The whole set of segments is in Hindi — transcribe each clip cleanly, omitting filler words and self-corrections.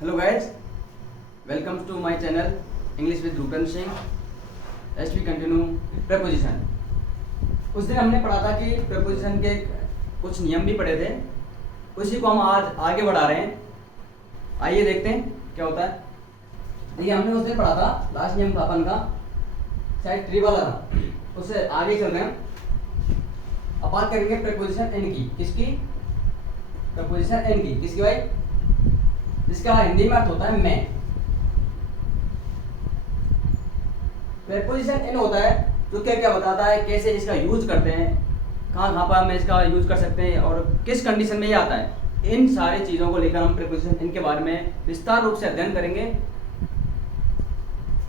Hello guys, welcome to my channel English with Rupen Singh. As we continue preposition. उस दिन हमने पढ़ा था कि preposition के कुछ नियम भी पढ़े थे, उसी को हम आज आगे बढ़ा रहे हैं. आइए देखते हैं क्या होता है. देखिए हमने उस दिन पढ़ा था, लास्ट नियम था अपन का शायद ट्री वाला था, उससे आगे चल रहे हैं. अब बात करेंगे preposition n की. किसकी? preposition n की. किसकी भाई? इसका हिंदी में अर्थ होता है मैं. प्रेपोजिशन इन होता है जो क्या क्या बताता है, कैसे इसका यूज करते हैं, कहाँ कहाँ पर हम इसका यूज कर सकते हैं और किस कंडीशन में ये आता है. इन सारी चीजों को लेकर हम प्रेपोजिशन इन के बारे में विस्तार रूप से अध्ययन करेंगे.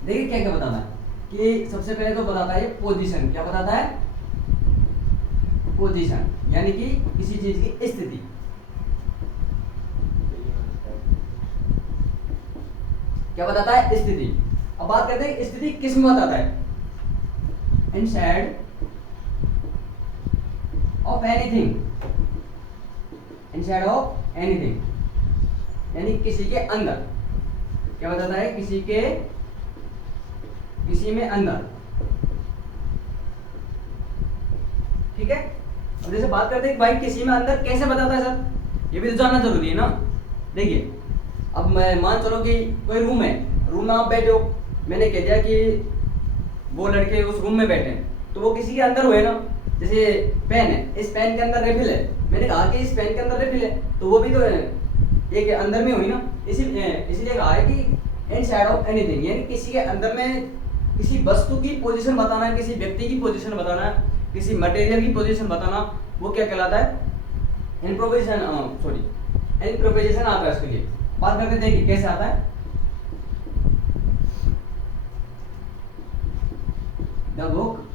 देखिए क्या क्या बताता है कि सबसे पहले तो बताता है ये पोजीशन. क्या बताता है? पोजीशन यानी कि किसी चीज की स्थिति. क्या बताता है? स्थिति. अब बात करते हैं स्थिति किस में बताता है. Inside of anything. Inside of anything यानी किसी के अंदर. क्या बताता है? किसी में अंदर. ठीक है. अब जैसे बात करते हैं कि भाई किसी में अंदर कैसे बताता है सर, ये भी तो जानना जरूरी है ना. देखिए अब मैं मान चलो कि कोई रूम है, रूम में आप बैठे हो, मैंने कह दिया कि वो लड़के उस रूम में बैठे हैं, तो वो किसी के अंदर हुए ना. जैसे पेन है, इस पेन के अंदर रिफिल है, मैंने कहा कि इस पेन के अंदर रिफिल है, तो वो भी तो एक अंदर में हुई ना. इसीलिए कहा है कि इनसाइड ऑफ एनीथिंग यानी किसी के अंदर में किसी वस्तु की पोजीशन बताना, किसी व्यक्ति की पोजीशन बताना, किसी मटेरियल की पोजीशन बताना, वो क्या कहलाता है? इम्प्रोविजेशन. इम्प्रोविजेशन आता है. इसके लिए बात करते देखिए कैसे आता है. The book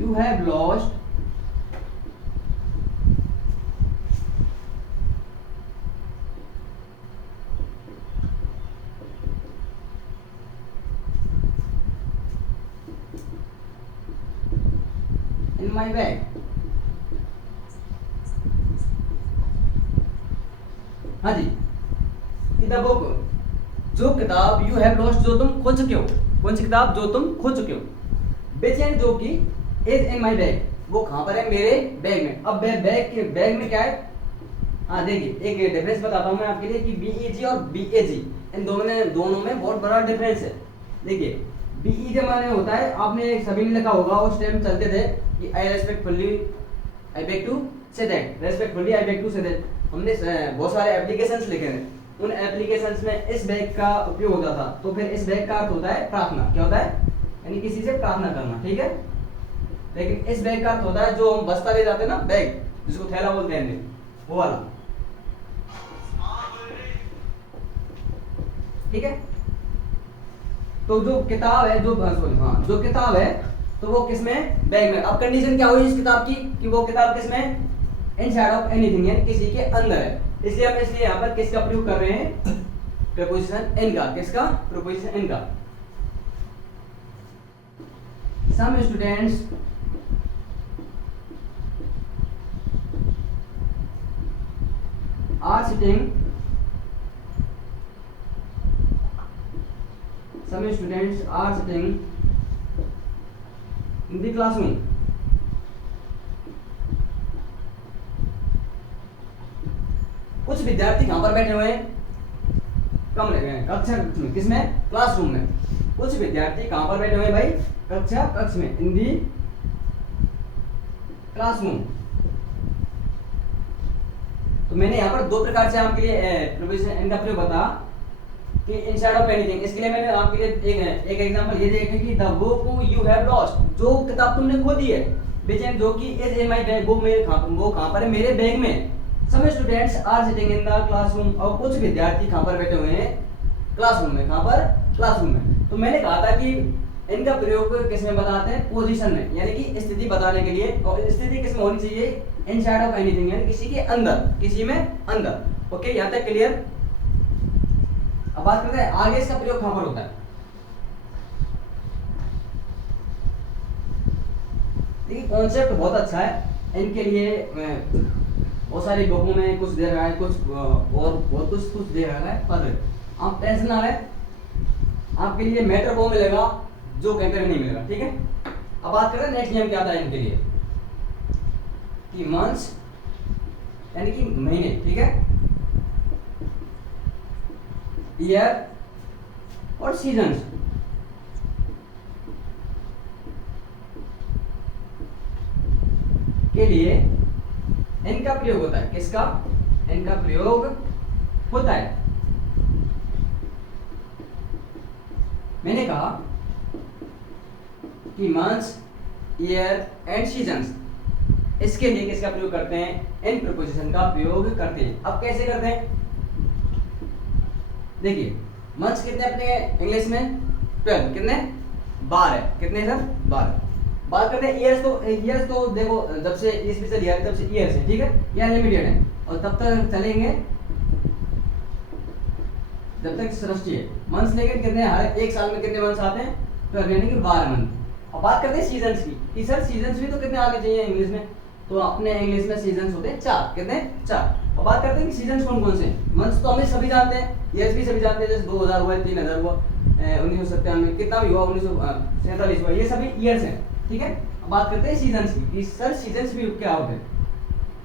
you have lost in my bag. हाँ जी. द बुक जो किताब, यू हैव लॉस्ट जो तुम खो चुके हो. कौन सी किताब? जो तुम खो चुके हो. विच एंड जो कि इज इन माई बैग, वो कहाँ पर है? मेरे बैग में. अब बैग में क्या है? हाँ देखिए एक डिफरेंस बताता हूँ मैं आपके लिए कि बीईजी और बीएजी इन दोनों में बहुत बड़ा डिफरेंस है. देखिए बीईजी माने होता है, आपने सभी ने लिखा होगा, उस टाइम चलते थे कि I beg to say that, respectfully I beg to say that. हमने बहुत सारे एप्लीकेशंस लिखे हैं, उन एप्लीकेशंस में इस बैग का उपयोग होता था. तो फिर इस बैग का अर्थ होता है प्रार्थना. क्या होता है? यानी किसी से प्रार्थना करना. ठीक है. लेकिन इस बैग का अर्थ होता है जो हम बस्ता ले जाते हैं ना, बैग जिसको थैला बोलते हैं, वो वाला. ठीक है. तो जो किताब है, जो किताब है तो वो किसमें? बैग में. अब कंडीशन क्या हुई इस किताब की कि वो किताब किसमें? इनसाइड ऑफ एनीथिंग यानी किसी के अंदर है. इसलिए हम यहाँ पर किसका प्रयोग कर रहे हैं? प्रीपोजिशन इन का. किसका? प्रीपोजिशन इन का. Some students are sitting in the classroom. कुछ विद्यार्थी कहां पर बैठे हुए हैं? कक्षा में. किसमें? क्लासरूम में. कुछ विद्यार्थी कहां पर बैठे हुए हैं भाई? कक्ष में. इन दी क्लासरूम. तो मैंने यहाँ पर दो प्रकार से आपके लिए प्रीपोजिशन इन का प्रयोग बता कि इनसाइड ऑफ एनीथिंग. इसके लिए मैंने आपके लिए एक एग्जांपल ये देखा कि the book you have lost, जो किताब तुमने खो दी है. विच एंड जो कि इज इन माय बैग, वो कहां पर है? मेरे बैग में. Some students are sitting in the classroom, और कुछ विद्यार्थी कहां पर बैठे हुए हैं? क्लासरूम में. कहां पर? क्लासरूम में. तो मैंने कहा था कि इनका प्रयोग किस में बताते हैं? पोजीशन में, यानी कि स्थिति बताने के लिए. और स्थिति किस में होनी चाहिए? इनसाइड ऑफ एनीथिंग यानी किसी के अंदर, किसी में अंदर. ओके, यहाँ तक क्लियर? अब बात करते हैं आगे इसका प्रयोग कहां पर होता है. देखिए कॉन्सेप्ट बहुत अच्छा है इनके लिए। बहुत सारी बुकों में कुछ दे रहा है, कुछ और बहुत कुछ दे रहा है, पर आप टेंशन ना लें, आपके लिए मैटर वो मिलेगा जो कहीं पर नहीं मिलेगा, ठीक है। अब बात करें नेक्स्ट नियम क्या था इनके लिए, कि मंथ्स यानी कि महीने, ठीक है, ईयर और सीजन्स के लिए इनका प्रयोग होता है। किसका? इनका प्रयोग होता है। मैंने कहा कि मंथ्स, ईयर एंड सीजन्स, इसके लिए किसका प्रयोग करते हैं? इन प्रीपोजिशन का प्रयोग करते हैं। अब कैसे करते हैं? देखिए मंथ्स कितने अपने इंग्लिश में? 12। कितने? 12। कितने सर? 12। बात करते हैं ईयर्स, तो देखो जब से ईस्वी से लिया तब से ईयर्स है, ठीक है, यह लिमिटेड है और तब तक चलेंगे जब तक सृष्टि है। मंथ्स लेकर कितने, हर एक साल में कितने मंथ्स आते हैं? 12 यानी कि 12 मंथ। अब बात करते हैं सीजन्स की, कि सर सीजन्स भी तो कितने आने चाहिए इंग्लिश में? तो अपने इंग्लिश में सीजन्स होते हैं 4। कितने? 4। अब बात करते हैं कि सीजन्स कौन कौन से? मंथ्स तो हमें सभी जानते हैं, ईयर्स भी सभी जानते हैं, जैसे 2000 हुआ, 3000 हुआ, 1997 कितना भी हुआ, 1947 हुआ, ये सभी ईयर्स हैं, ठीक है। अब बात करते हैं सीजन्स की, कि सर सीजन्स भी क्या होते हैं?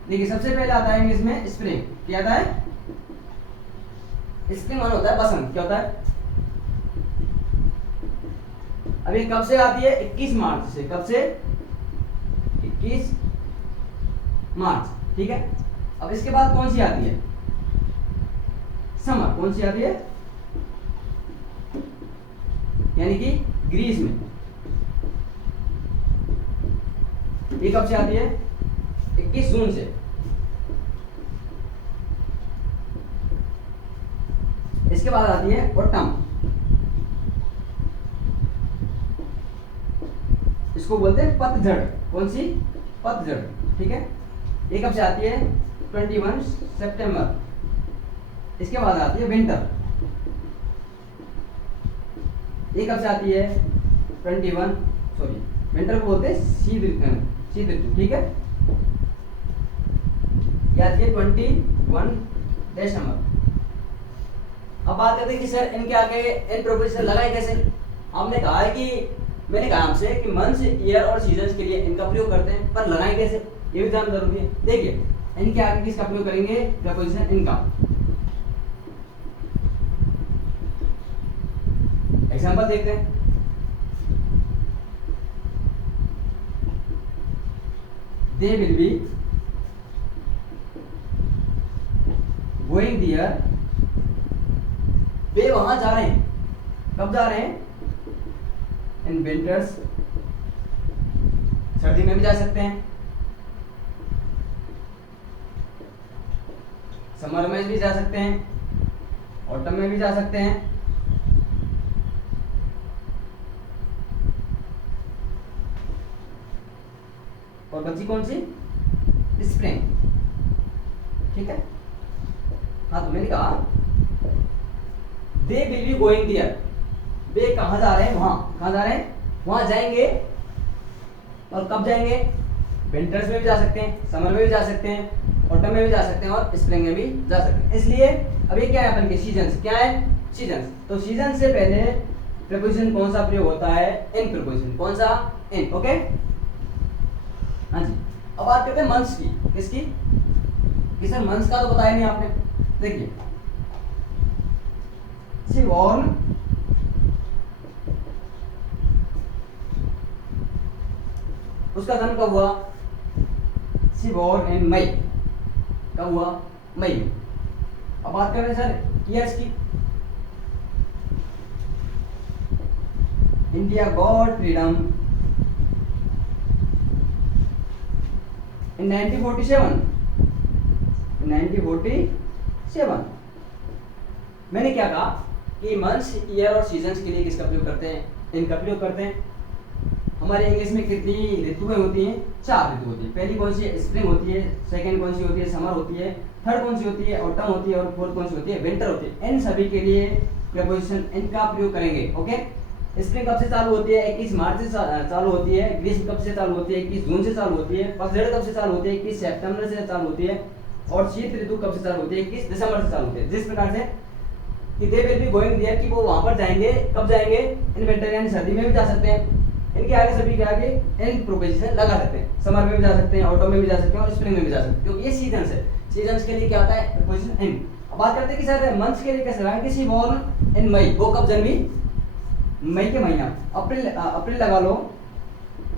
देखिए सबसे पहले आता है इंग्लिश में स्प्रिंग। क्या आता है? स्प्रिंग मान होता है बसंत। क्या होता है? अभी कब से आती है? 21 मार्च से। कब से? 21 मार्च, ठीक है। अब इसके बाद कौन सी आती है? समर। कौन सी आती है? यानी कि ग्रीष्म में। ये कब से आती है? 21 जून से। इसके बाद आती है ऑटम, इसको बोलते हैं पतझड़। कौन सी? पतझड़, ठीक है। ये कब से आती है? 21 सितंबर। इसके बाद आती है विंटर। ये कब से आती है? 21 सॉरी विंटर को बोलते हैं शीत ऋतु, ठीक है। ये आती है 21 दिसंबर। अब बात करते हैं कि सर इनके आगे इन प्रोपोजिशन लगाए कैसे? हमने कहा है कि मैंने कहा आपसे कि मंथ्स, ईयर और सीजन्स के लिए इनका प्रयोग करते हैं, पर लगाएं कैसे ये भी जानना जरूरी है। देखिए इनके आगे किसका प्रयोग करेंगे? प्रीपोजिशन इनका। एग्जांपल देखते हैं। They will be going there, वे वहां जा रहे हैं। कब जा रहे हैं? इन विंटर्स, सर्दी में भी जा सकते हैं, समर में भी जा सकते हैं, ऑटम में भी जा सकते हैं, और बची कौन सी? स्प्रिंग, ठीक है। हाँ तो मैंने कहा they will be going there, वे कहाँ जा रहे हैं? वहां। कहाँ जा रहे हैं? वहां जाएंगे। और कब जाएंगे? विंटर्स में भी जा सकते हैं, समर में भी जा सकते हैं, ऑटम में भी जा सकते हैं और स्प्रिंग में भी जा सकते हैं। इसलिए अब ये क्या है अपन के? सीजन्स। क्या है? सीजन्स। तो सीजन से पहले प्रीपोजिशन कौन सा प्रयोग होता है? इन प्रीपोजिशन। कौन सा? इन, ओके। हाँ जी। अब बात करते हैं मंथ्स की। किसकी? कि सर मंथ्स का तो बताया नहीं आपने। देखिए सी बॉर्न उसका जन्म कब हुआ? सी बॉर्न इन मई। कब हुआ? मई में। अब बात कर रहे हैं सर ईयर्स की। इंडिया गॉट फ्रीडम इन 1947। 1947। मैंने क्या कहा कि मंथ्स, ईयर और सीजन्स के लिए किसका प्रयोग करते हैं? इनका प्रयोग करते हैं। हमारे इंग्लिश में कितनी ऋतुएं होती हैं? 4 ऋतु होती है। पहली कौन सी है? स्प्रिंग होती है। सेकंड कौन सी होती है? समर होती है। थर्ड कौन सी होती है? ऑटम होती है। और फोर्थ कौन सी होती है? विंटर होती है। इन सभी के लिए प्रीपोजिशन इनका प्रयोग करेंगे, ओके। स्प्रिंग कब से चालू होती है? 21 मार्च से चालू होती है। ग्रीष्म कब से चालू होती है? 21 जून से चालू होती है। पतझड़ कब से चालू होती है? 21 सितंबर से चालू होती है। और शीत ऋतु कब से चालू होती है? 21 दिसंबर से चालू होती है। जिस प्रकार से कि they will be going there, कि वो वहां पर जाएंगे, कब जाएंगे? इन विंटर यानी सर्दी में भी जा सकते हैं। इनके आगे सभी के आगे इन प्रोपोजिशन लगा सकते हैं। समर में भी जा सकते हैं, ऑटम में भी जा सकते हैं और स्प्रिंग में भी जा सकते हैं, क्योंकि ये सीजन्स है। सीजन्स के लिए क्या आता है? प्रीपोजिशन इन। अब बात करते हैं कि सर मंथ्स के लिए कैसे लगाएं? किसी बोर्न इन मई, वो कब जन्मी? मई के महीना। अप्रैल लगा लो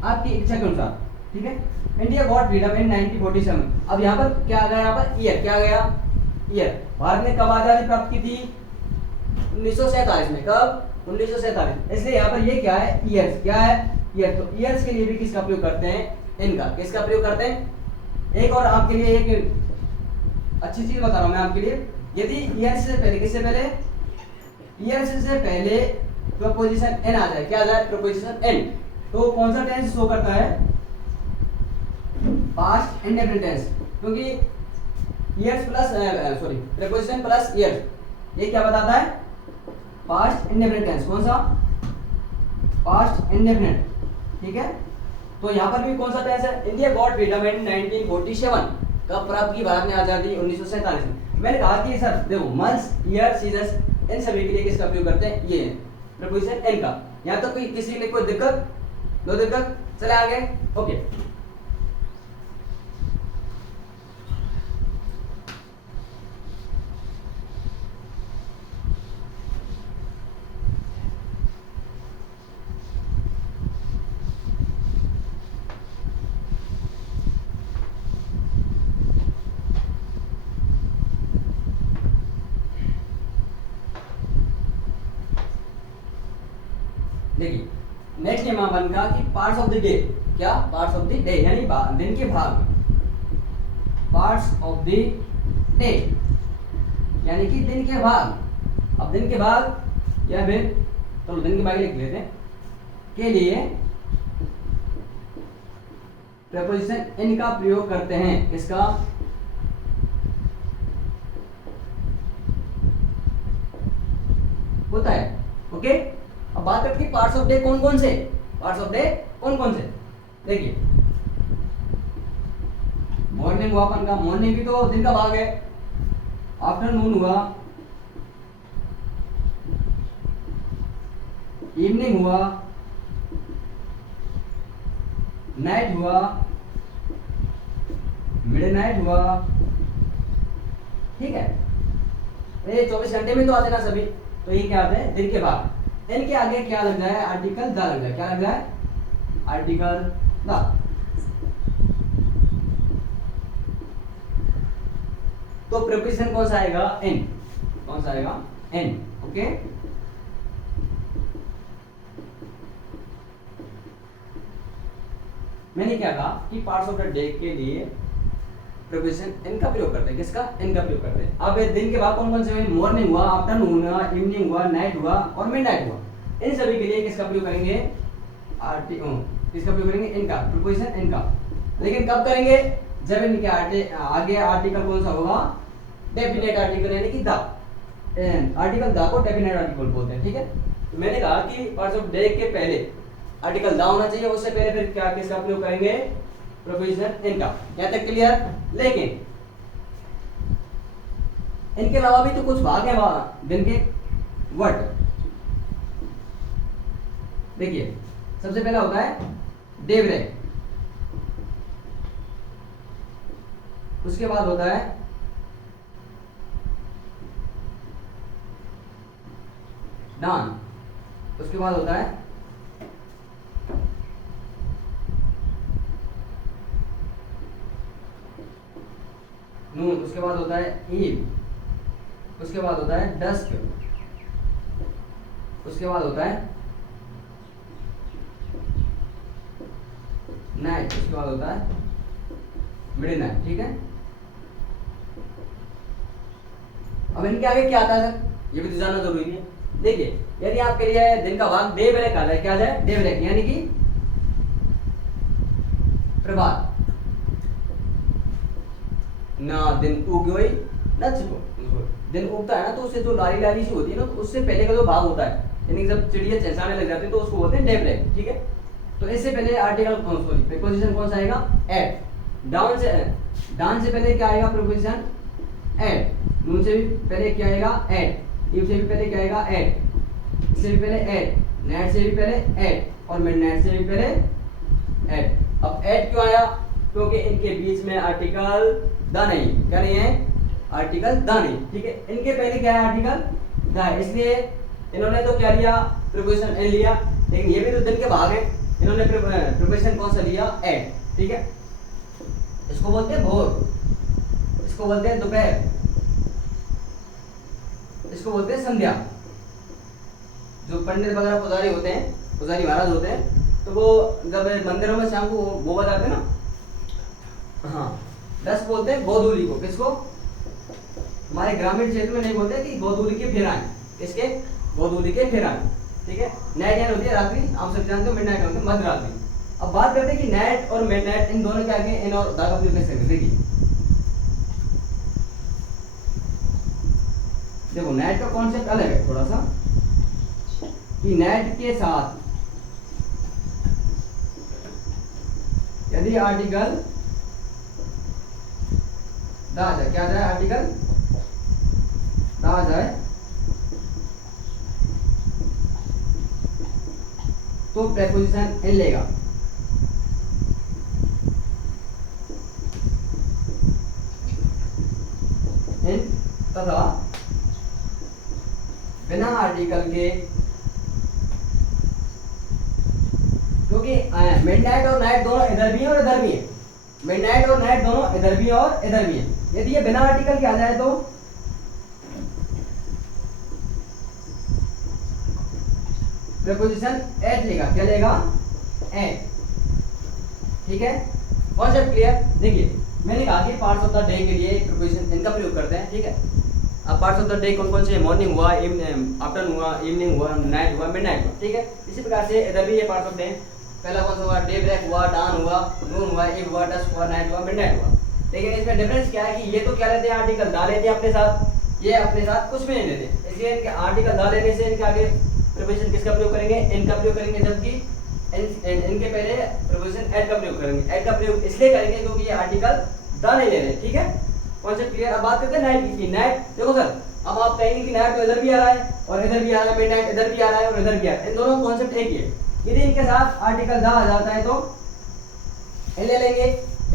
आपकी इच्छा के अनुसार, ठीक है। इंडिया गॉट फ्रीडम इन 1947। अब यहाँ पर क्या आ गया? यहाँ पर ईयर क्या आ गया? ईयर। भारत ने कब आजादी प्राप्त की थी? 1947 में। कब? 1947। इसलिए यहाँ पर ये क्या है? ईयर्स। क्या है? ईयर। तो ईयर्स के लिए भी किसका प्रयोग करते हैं? इनका। किसका प्रयोग करते हैं? एक और आपके लिए एक अच्छी चीज बता रहा हूं मैं आपके लिए। यदि ईयर्स से पहले, किससे पहले? ईयर्स से पहले प्रीपोजिशन एन आ जाए, क्या आ जाए? प्रीपोजिशन एन, तो कौन सा टेंस शो करता है? पास्ट इंडेफिनिट टेंस, क्योंकि years plus sorry preposition plus years ये क्या बताता है? Past indefinite tense. कौन सा? पास्ट इंडेफिनिट, ठीक है। तो यहाँ पर भी कौन सा टेंस है? इंडिया गॉट फ्रीडम इन 1947। कब प्राप्त की भारत ने आजादी? 1947 में। मैंने कहा कि सर देखो मंथ्स, ईयर, सीजन्स, इन सभी के लिए किसका प्रयोग करते हैं? ये प्रीपोजिशन एन का। यहाँ तक कोई किसी के लिए कोई दिक्कत? नो दिक्कत? चले आगे। ओके, देखिए नेक्स्ट यहाँ बनगा कि पार्ट्स ऑफ द डे। क्या? पार्ट्स ऑफ द डे यानी दिन के भाग। पार्ट्स ऑफ द डे यानी कि दिन के भाग। अब दिन के भाग या फिर चलो दिन के भाग लिख लेते हैं के लिए प्रीपोजिशन इन का प्रयोग करते हैं। किसका? होता है। ओके, अब बात करते हैं पार्ट्स ऑफ डे कौन कौन से? पार्ट्स ऑफ डे कौन कौन से? देखिए मॉर्निंग हुआ अपन का, मॉर्निंग भी तो दिन का भाग है। आफ्टरनून हुआ, इवनिंग हुआ, नाइट हुआ, मिडनाइट हुआ, ठीक है। ये 24 घंटे में तो आते ना सभी, तो ये क्या आते हैं? दिन के भाग। इनके आगे क्या लग जाए? आर्टिकल द लग जाए। क्या लग जाए? Article the. तो प्रीपोजिशन कौन सा आएगा? इन। कौन सा आएगा? इन। ओके, मैंने क्या कहा कि पार्ट्स ऑफ द डे के लिए प्रीपोजिशन इन का प्रयोग करते हैं। किसका? इन का प्रयोग करते हैं। अब दिन के बाद कौन कौन से? मॉर्निंग हुआ, आफ्टरनून हुआ, इवनिंग हुआ, नाइट हुआ और मिडनाइट हुआ। इन सभी के लिए किसका प्रयोग करेंगे? किसका प्रयोग करेंगे? इनका, प्रीपोजिशन इनका। लेकिन कब करेंगे? जब इनके आगे आर्टिकल कौन सा होगा? डेफिनेट आर्टिकल, यानी कि द। आर्टिकल द को डेफिनेट आर्टिकल बोलते हैं, ठीक है। तो मैंने कहा कि पार्ट्स ऑफ डे के पहले आर्टिकल द होना चाहिए, उससे पहले फिर क्या किसका प्रयोग करेंगे? प्रीपोजिशन इनका। यहाँ तक क्लियर? लेकिन इनके अलावा भी तो कुछ भाग है दिन के वर्ड। देखिए सबसे पहला होता है डेवरेक, उसके बाद होता है डान, उसके बाद होता है नून, उसके बाद होता है ईव, उसके बाद होता है डस्क, उसके बाद होता है नाइट, उसके बाद होता है मिडनाइट, ठीक है। अब इनके आगे क्या आता है सर? ये भी तो जानना जरूरी है। देखिए यदि आपके लिए दिन का भाग डे ब्रेक आ जाए, क्या आ जाए? डे ब्रेक, यानी कि प्रभात। ना दिन उगोई ना छिपो, दिन उगता है ना तो उससे जो लाली लाली सी होती है ना, तो उससे पहले का जो भाग होता है यानी कि जब चिड़िया चहचहाने लग जाती है तो उसको बोलते हैं डेवलप, ठीक है। तो इससे पहले आर्टिकल सॉरी प्रीपोजिशन कौन सा आएगा, एट। डाउन से पहले क्या आएगा प्रीपोजिशन, एट। नून से भी पहले क्या आएगा, एट। इफ से भी पहले क्या आएगा, एट। इससे भी पहले एट। नेट से भी पहले एट, और मिडनाइट से भी पहले एट। अब एट क्यों आया, क्योंकि इनके बीच में आर्टिकल द नहीं, क्या नहीं है, आर्टिकल द नहीं, ठीक है। इनके पहले क्या है, आर्टिकल द है, इसलिए इन्होंने तो क्या लिया, प्रीपोजिशन एन लिया। लेकिन ये भी तो दिन के भाग है, इन्होंने प्रीपोजिशन कौन सा लिया, एट, ठीक है। इसको बोलते हैं भोर, इसको बोलते हैं दोपहर, इसको बोलते हैं संध्या। जो पंडित वगैरह पुजारी होते हैं, पुजारी महाराज होते हैं, तो वो जब मंदिरों में शाम को वो बजाते हैं ना, हाँ, 10 बोलते हैं गोधूली को। किसको, हमारे ग्रामीण क्षेत्र में नहीं बोलते कि गोधूली के फेराएं, किसके, गोधूली के फेराएं, ठीक है। नाइट यानी होती है रात्रि, आप सब जानते हो, मिडनाइट होती है मध्य रात्रि। अब बात करते हैं कि नाइट और मिडनाइट इन दोनों के आगे इन और दा का प्रयोग कैसे करें। देखिए देखो, नाइट का कॉन्सेप्ट अलग है थोड़ा सा, कि नाइट के साथ यदि आर्टिकल दा जाए, क्या जाए, आर्टिकल दा जाए, तो प्रेपोजिशन इन लेगा। इन तथा बिना आर्टिकल के, क्योंकि मिडनाइट और नाइट दोनों इधर भी है और इधर भी है, मिडनाइट और नाइट दोनों इधर भी है और इधर भी है। यदि ये बिना आर्टिकल के आ जाए तो प्रीपोजिशन एट लेगा, क्या लेगा, एट, ठीक है। Concept clear. देखिए मैंने कहा कि पार्ट्स ऑफ द डे के लिए प्रीपोजिशन इनका प्रयोग करते हैं, ठीक है। अब पार्ट्स ऑफ द डे कौन कौन से, मॉर्निंग हुआ, आफ्टरनून हुआ, इवनिंग हुआ, नाइट हुआ, मिडनाइट हुआ, ठीक है। इसी प्रकार से इधर भी ये पार्ट्स ऑफ डे, पहला कौन सा हुआ, डे ब्रेक हुआ, डान हुआ, नून हुआ, इव हुआ, डस्क हुआ, नाइट हुआ, मिडनाइट हुआ। लेकिन इसमें डिफरेंस क्या है कि ये तो क्या लेते हैं, आर्टिकल दा लेते हैं अपने साथ, ये अपने साथ कुछ भी नहीं लेते। इसलिए इनके आर्टिकल दा लेने से इनके आगे प्रीपोजिशन किसका प्रयोग करेंगे, इनका प्रयोग करेंगे, जबकि इनके पहले प्रीपोजिशन एट का प्रयोग करेंगे। एट का प्रयोग इसलिए करेंगे क्योंकि ये आर्टिकल दा नहीं ले रहे, ठीक है। Concept clear. अब बात करते हैं नाइट की। नाइट देखो सर, अब आप कहेंगे कि नाइट तो इधर भी आ रहा है और इधर भी आ रहा है, मिडनाइट इधर भी आ रहा है और इधर भी आ रहा है, इन दोनों कॉन्सेप्ट एक ही है। यदि इनके साथ आर्टिकल दा आ जाता है तो एल ले लेंगे,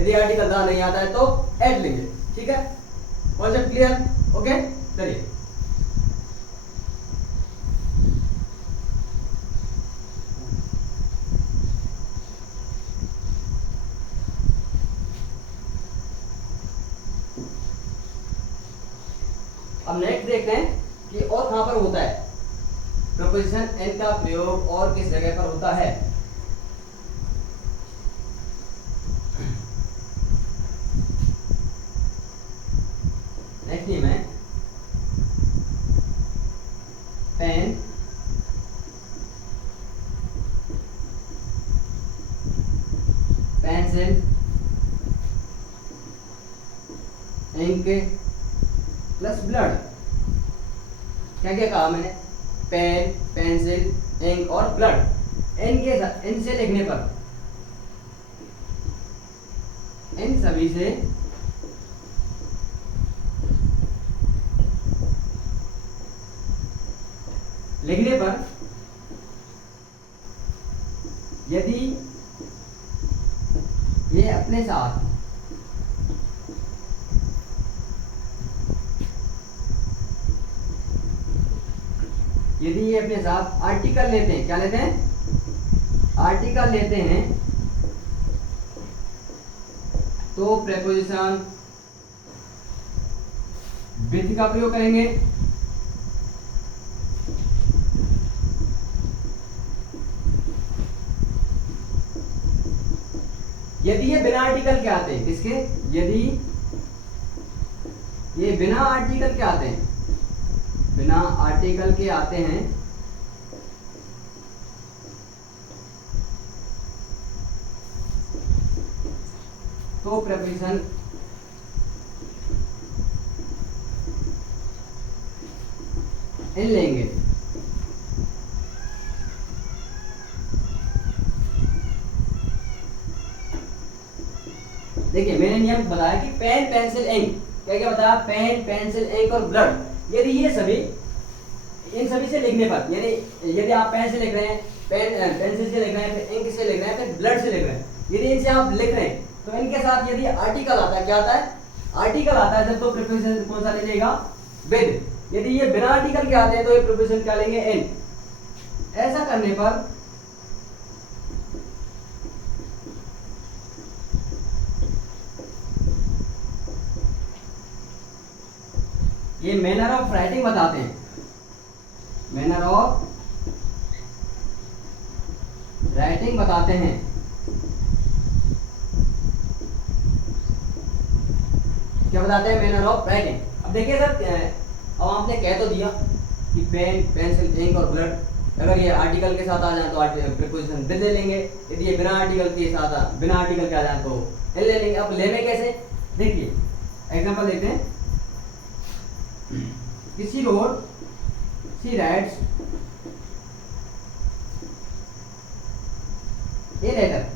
यदि आर्टिकल दा नहीं आता है तो एट लेंगे, ठीक है। Concept clear, okay. चलिए अब नेक्स्ट देखते हैं कि और कहां पर होता है प्रीपोजिशन एन का प्रयोग, और किस जगह पर होता है। नेक्स्ट नेम है pen, pencil, ink plus blood. क्या क्या कहा मैंने, पेन, पेंसिल, इंक और ब्लड। इनसे लिखने पर, इन सभी से लिखने पर यदि ये अपने साथ आर्टिकल लेते हैं, क्या लेते हैं, आर्टिकल लेते हैं, तो प्रेपोजिशन विथ का प्रयोग करेंगे। यदि ये बिना आर्टिकल के आते हैं, किसके, यदि ये बिना आर्टिकल के आते हैं, बिना आर्टिकल के आते हैं, तो प्रेपोजिशन इन लेंगे। देखिए मैंने नियम बताया कि पेन पेंसिल इंक, क्या क्या बताया, पेन पेंसिल इंक और ब्लड, यदि ये सभी, इन सभी से लिखने पर, यानी यदि आप पेन से लिख रहे हैं, पेंसिल से लिख रहे हैं, फिर इंक से लिख रहे हैं, फिर ब्लड से लिख रहे हैं, यदि इनसे आप लिख रहे हैं तो इनके साथ यदि आर्टिकल आता है, क्या आता है, आर्टिकल आता है जब, तो प्रीपोजिशन कौन सा ले लेगा, विद। यदि ये बिना आर्टिकल के आते हैं तो ये प्रीपोजिशन क्या लेंगे, इन। ऐसा करने पर ये मैनर ऑफ राइटिंग बताते हैं, मैनर ऑफ राइटिंग बताते हैं। क्या बताते हैं, मैनर ऑफ राइटिंग। अब देखिए सर, अब आपने कह तो दिया कि पेन पेंसिल इंक और ब्लड, अगर ये आर्टिकल के साथ आ जाए तो प्रीपोजिशन विद ले लेंगे, यदि ये बिना आर्टिकल के साथ, बिना आर्टिकल के आ जाए तो एल ले लेंगे। अब लेने कैसे, देखिए एग्जांपल लेते हैं। किसी road, she writes a letter,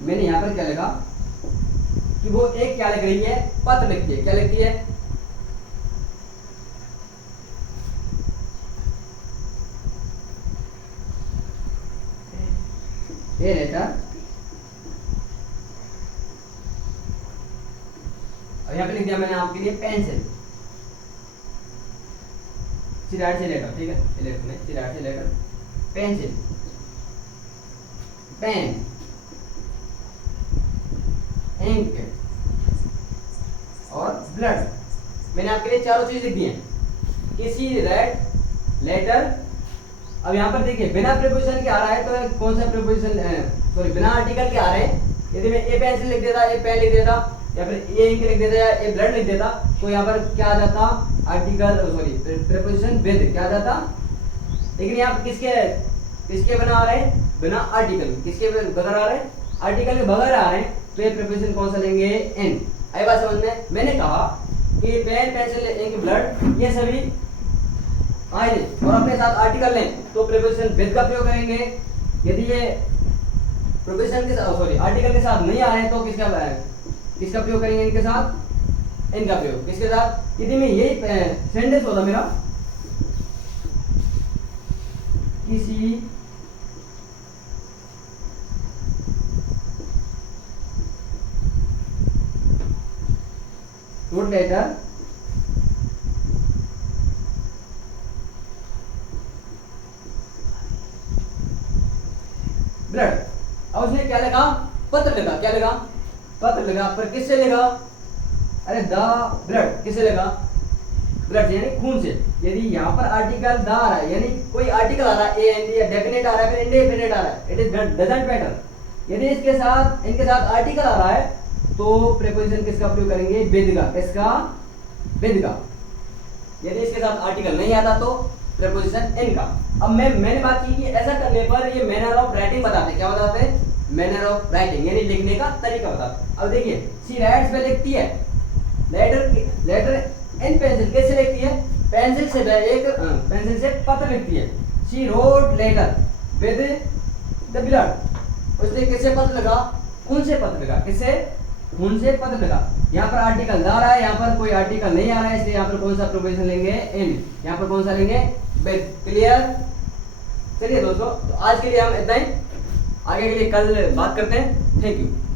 मैंने यहां पर क्या लिखा कि वो एक क्या लिख रही है, पत्र लिखती है, क्या लिखती है, ए लेटर। और यहां पे लिख दिया मैंने आपके लिए पेंसिल, चिराट से लेटर, ठीक है, इलेक्ट्रिक में चिराट से लेटर, पेंसिल, पेन, इंक और ब्लड। मैंने आपके लिए चारों चीज लिख दी हैं। किसी रेड लेटर, अब यहाँ पर देखिए बिना प्रीपोजिशन के आ रहा है तो कौन सा प्रीपोजिशन, सॉरी बिना आर्टिकल के आ रहे हैं, यदि मैं ए पेंसिल लिख देता, ए पेन लिख देता, या फिर ए इंक लिख देता, या ए ब्लड लिख देता, तो यहाँ पर क्या आ जाता, आर्टिकल, सॉरी प्रीपोजिशन विद क्या आ जाता। लेकिन यहाँ किसके किसके बिना आ रहे हैं, बिना आर्टिकल, किसके बगैर आ रहे हैं, आर्टिकल के बगैर आ रहे हैं, तो ये प्रीपोजिशन कौन सा लेंगे, इन। आई बात समझ में। मैंने कहा कि पेन पेंसिल इंक ब्लड ये सभी आए और अपने साथ आर्टिकल लें तो प्रीपोजिशन विद का प्रयोग करेंगे। यदि ये प्रीपोजिशन के साथ, सॉरी आर्टिकल के साथ नहीं आ रहे हैं तो किसका प्रयोग करेंगे, इनके साथ, इनका प्रयोग, किसके साथ। यदि मैं यही सेंटेंस होता मेरा, किसी गुड लेटर ब्लड, अब उसने क्या लिखा, पत्र लिखा, क्या लिखा, पत्र लिखा, पर किससे लिखा, अरे द ब्लड, किससे लिखा, ब्लड यानी खून से। यदि यहाँ पर आर्टिकल द आ रहा है, यानी कोई आर्टिकल आ रहा है, ए एन डी या डेफिनेट आ रहा है, फिर इंडेफिनेट आ रहा है, इट इज डजंट मैटर। यदि इसके साथ, इनके साथ आर्टिकल आ रहा है तो प्रीपोजिशन किसका प्रयोग करेंगे, विद का, किसका, विद का। यदि इसके साथ आर्टिकल नहीं आता तो प्रीपोजिशन इन का। अब मैंने बात की कि ऐसा करने पर ये मैनर ऑफ राइटिंग बताते हैं, क्या बताते हैं, मैनर ऑफ राइटिंग, यानी लिखने का तरीका बताते हैं। अब देखिए सी राइट्स पे लिखती है, लेटर इन पेंसिल, कैसे लिखती है, पेंसिल से, एक पेंसिल से पत्र लिखती है। She wrote letter with the blood, उसने किससे पत्र लिखा, खून से पत्र लिखा, किससे, खून से पत्र लिखा। यहाँ पर आर्टिकल आ रहा है, यहाँ पर कोई आर्टिकल नहीं आ रहा है, इसलिए यहाँ पर कौन सा प्रीपोजिशन लेंगे, इन। यहाँ पर कौन सा लेंगे, विद। क्लियर। चलिए दोस्तों, तो आज के लिए हम इतना ही, आगे के लिए कल बात करते हैं। Thank you.